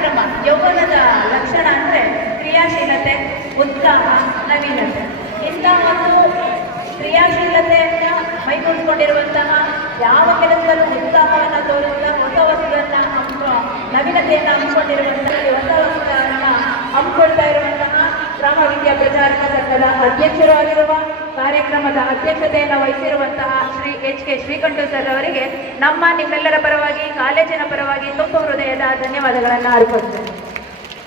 ಕಾರ್ಯಕ್ರಮ ಯೌವನದ ಲಕ್ಷಣ ಅಂದರೆ ಕ್ರಿಯಾಶೀಲತೆ, ಉತ್ಸಾಹ, ನವೀನತೆ. ಇಂಥ ಒಂದು ಕ್ರಿಯಾಶೀಲತೆಯನ್ನ ಮೈಗೂಡಿಸಿಕೊಂಡಿರುವಂತಹ, ಯಾವ ಕೆಲಸದಲ್ಲೂ ಉತ್ಸಾಹವನ್ನು ತೋರುತ್ತಾ ಹೊಸ ವಸ್ತುವನ್ನು ನವೀನತೆಯನ್ನು ಹಮ್ಮಿಕೊಂಡಿರುವಂತಹ, ಹೊಸ ವಸ್ತುಗಳನ್ನ ಹಮ್ಮಿಕೊಳ್ತಾ ಇರುವಂತಹ ಗ್ರಾಮ ವಿದ್ಯಾ ಪ್ರಚಾರಕ ಸಂಘದ ಅಧ್ಯಕ್ಷರು ಆಗಿರುವ, ಕಾರ್ಯಕ್ರಮದ ಅಧ್ಯಕ್ಷತೆಯನ್ನು ವಹಿಸಿರುವಂತಹ ಶ್ರೀ ಎಚ್ ಕೆ ಶ್ರೀಕಂಠ ಸರ್ ಅವರಿಗೆ ನಿಮ್ಮೆಲ್ಲರ ಪರವಾಗಿ, ಕಾಲೇಜಿನ ಪರವಾಗಿ ತುಂಬ ಹೃದಯದ ಧನ್ಯವಾದಗಳನ್ನು ಅರ್ಪಿಸುತ್ತೇನೆ.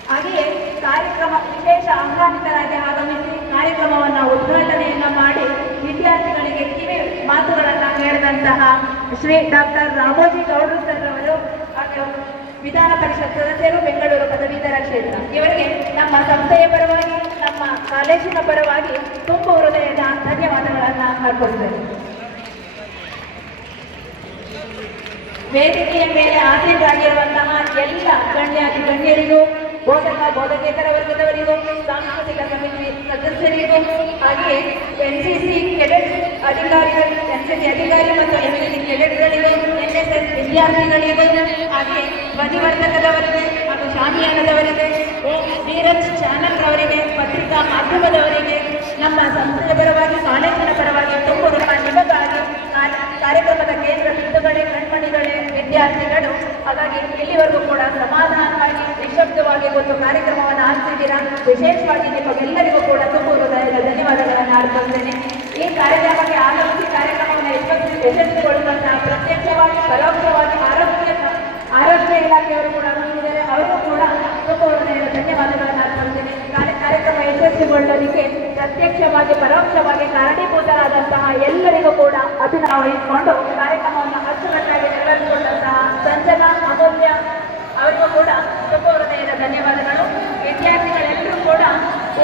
ಹಾಗೆಯೇ ಕಾರ್ಯಕ್ರಮ ವಿಶೇಷ ಆಹ್ವಾನಿತರಾಗಿ ಆಗಮಿಸಿ ಕಾರ್ಯಕ್ರಮವನ್ನು ಉದ್ಘಾಟನೆಯನ್ನು ಮಾಡಿ ವಿದ್ಯಾರ್ಥಿಗಳಿಗೆ ಕಿವಿ ಮಾತುಗಳನ್ನು ಹೇಳಿದಂತಹ ಶ್ರೀ ಡಾಕ್ಟರ್ ರಾಮೋಜಿ ಗೌಡ್ರು ಸರ್ ಅವರು ಹಾಗೂ ವಿಧಾನ ಪರಿಷತ್ ಸದಸ್ಯರು, ಬೆಂಗಳೂರು ಪದವೀಧರ ಕ್ಷೇತ್ರ, ಇವರಿಗೆ ನಮ್ಮ ಸಂಸ್ಥೆಯ ಪರವಾಗಿ, ನಮ್ಮ ಕಾಲೇಜಿನ ಪರವಾಗಿ ತುಂಬ ಹೃದಯದ ಧನ್ಯವಾದಗಳನ್ನು ಅರ್ಪಿಸುತ್ತೇವೆ. ವೇದಿಕೆಯ ಮೇಲೆ ಆಸೀನರಾಗಿರುವಂತಹ ಎಲ್ಲ ಗಣ್ಯರಿಗೂ, ಬೋಧಕೇತರ ವರ್ಗದವರಿಗೂ, ಸಾಂಸ್ಕೃತಿಕ ಸಮಿತಿ ಸದಸ್ಯರಿಗೂ, ಹಾಗೆಯೇ ಎನ್ಸಿಸಿ ಕೆಡೆಟ್ ಅಧಿಕಾರಿಗಳು, ಎನ್ಸಿಸಿ ಅಧಿಕಾರಿ ಮತ್ತು ಎನ್ಸಿಸಿ ಕೆಡೆಟ್ಗಳಿಗೂ, ಎನ್ಎಸ್ಎಸ್ ವಿದ್ಯಾರ್ಥಿಗಳಿಗೂ, ಹಾಗೆಯೇ ಧ್ವನಿವರ್ಧಕದವರಿಗೆ ಹಾಗೂ ಶಾಮಿಯಾನದವರಿಗೆ, ನೀರಜ್ ಚಾನಲ್ ಅವರಿಗೆ, ಪತ್ರಿಕಾ ಮಾಧ್ಯಮದವರಿಗೆ, ನಮ್ಮ ಸಂಸ್ಥೆಯ ಪರವಾಗಿ, ಕಾಲೇಜಿನ ಪರವಾಗಿ ತುಂಬ ನಿಮಗಾಗಿ ಕಾರ್ಯಕ್ರಮದ ಕೇಂದ್ರ ಬಿಂದುಗಳೇ, ಕಣ್ಮಣಿಗಳೇ, ವಿದ್ಯಾರ್ಥಿಗಳು. ಹಾಗಾಗಿ ಇಲ್ಲಿವರೆಗೂ ಕೂಡ ಸಮಾಧಾನವಾಗಿ, ನಿಶಬ್ದವಾಗಿ ಒಂದು ಕಾರ್ಯಕ್ರಮವನ್ನು ಆರಿಸಿದ್ದೀರಾ. ವಿಶೇಷವಾಗಿ ನಿಮಗೆಲ್ಲರಿಗೂ ಕೂಡ ತುಂಬ ಹೃದಯದ ಧನ್ಯವಾದಗಳನ್ನು ಅರ್ಪಿಸುತ್ತೇನೆ. ಈ ಕಾರ್ಯಕ್ರಮಕ್ಕೆ ಆಗಮಿಸಿ ಕಾರ್ಯಕ್ರಮವನ್ನು ಯಶಸ್ವಿಗೊಳಿಸುವಂತಹ ಪ್ರತ್ಯಕ್ಷವಾಗಿ, ಪರೋಕ್ಷವಾಗಿ ಆರೋಗ್ಯ ಇಲಾಖೆಯವರು ಕೂಡ ಬಂದಿದ್ದಾರೆ. ಅವರಿಗೂ ಕೂಡ ತುಂಬ ಹೃದಯದ ಧನ್ಯವಾದಗಳನ್ನು ಅರ್ಪಿಸುತ್ತೇನೆ. ಕಾರ್ಯಕ್ರಮ ಯಶಸ್ವಿಗೊಳ್ಳಲಿಕ್ಕೆ ಪ್ರತ್ಯಕ್ಷವಾಗಿ, ಪರೋಕ್ಷವಾಗಿ ಕಾರಣೀಭೂತರಾದಂತಹ ಎಲ್ಲರಿಗೂ ಕೂಡ ಅಭಿನಂದನೆ ವಹಿಸಿಕೊಂಡು ಕಾರ್ಯಕ್ರಮವನ್ನು ಅಚ್ಚುಕಟ್ಟಾಗಿ ನೆರವೇರಿಸಿಕೊಂಡಂತಹ ಸಂಜನಾ, ಅಮೂಲ್ಯ ಅವರಿಗೂ ಕೂಡ ತುಂಬ ಹೃದಯದ ಧನ್ಯವಾದಗಳು. ವಿದ್ಯಾರ್ಥಿಗಳೆಲ್ಲರೂ ಕೂಡ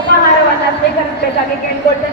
ಉಪಹಾರವನ್ನು ಸ್ವೀಕರಿಸಬೇಕಾಗಿ ಕೇಳಿಕೊಳ್ತೇನೆ.